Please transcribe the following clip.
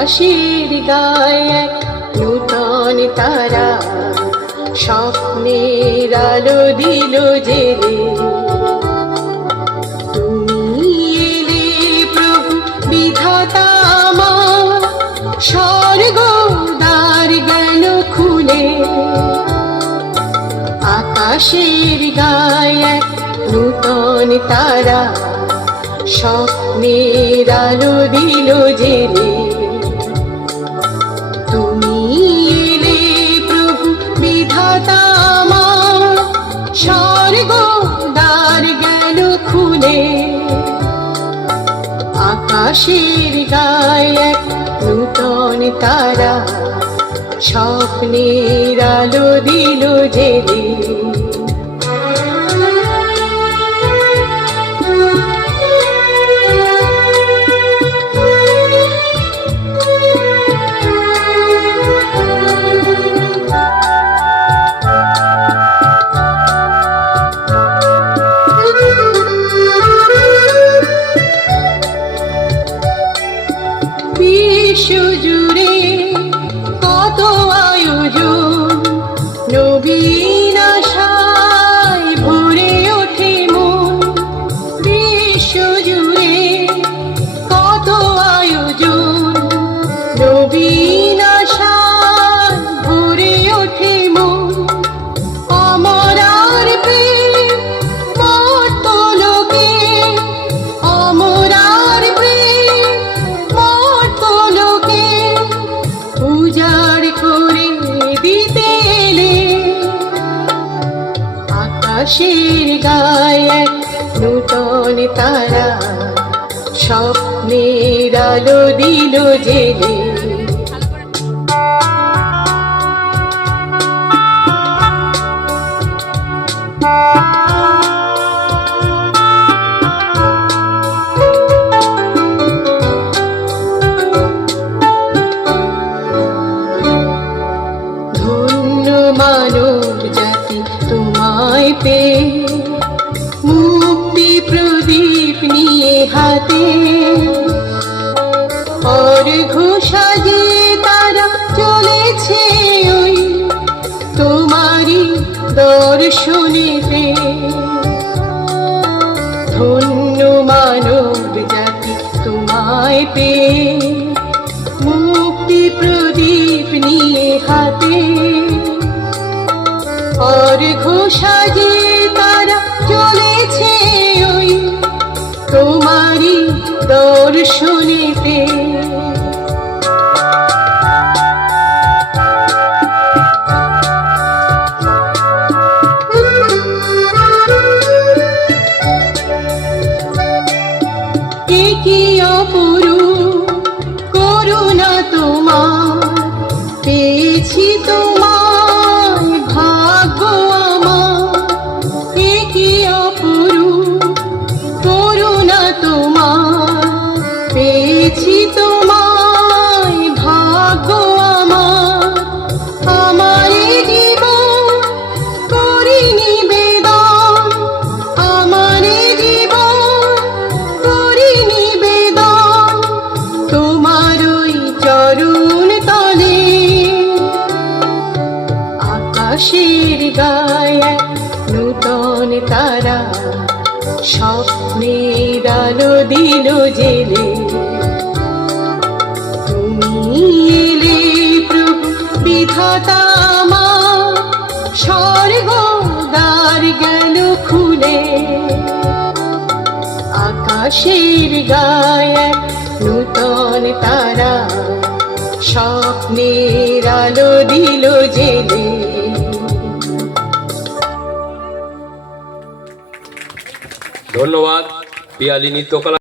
আকাশের গায়ে এক নূতন তারা স্বপ্নের আলো দিল জেলে। তুমি এলে প্রভু বিধাতা আমার, স্বর্গ দ্বার গেল খুলে। আকাশের গায়ে এক নূতন তারা স্বপ্নের আলো দিল জেলে। তুমি এলে প্রভু বিধাতা আমার, স্বর্গ দ্বার গেল খুলে। আকাশের গায়ে এক নূতন তারা স্বপ্নের আলো দিল জেলে। বিশ্বজুড়ে কত আয়োজন, নবীন আশায় ভরে ওঠে মন। বিশ্বজুড়ে কত আয়োজন, নবীন আশায় ভরে ওঠে মন। আমার আর প্রেম মর্তলোকে, আমার আর প্রেম মর্তলোকে উজাড় করে দিতে এলে। আকাশের গায়ে এক নূতন তারা স্বপ্নের আলো দিল জেলে। মানব জাতি তোমায় পেয়ে, মুক্তি প্রদীপ নিয়ে হাতে। অর্ঘ্য সাজিয়ে তারা চলেছে ওই তোমারই দর্শনেতে। ধন্য মানব জাতি তোমায় পেয়ে, মুক্তি প্রদীপ নিয়ে হাতে। অর্ঘ্য সাজিয়ে তারা চলেছে ওই তোমারই দর্শনেতে। কি অপরূপ করুণা তোমার, পেয়েছি তোমার ভাগ্য আমার। কি অপরূপ করুণা তোমার, পেয়েছি তোমার ভাগ্য আমার। আমার জীবন করি নিবেদন, আমার জীবন করি নিবেদন তোমার ওই চরণ তলে। আকাশের গায়ে নূতন তারা স্বপ্নের আলো দিল জেলে। তুমি এলে প্রভু বিধাতা আমার, স্বর্গ দ্বার গেল খুলে। আকাশের গায়ে নূতন তারা স্বপ্নের আলো দিল জেলে। ধন্যবাদ পিয়ালি নৃত্যকলা।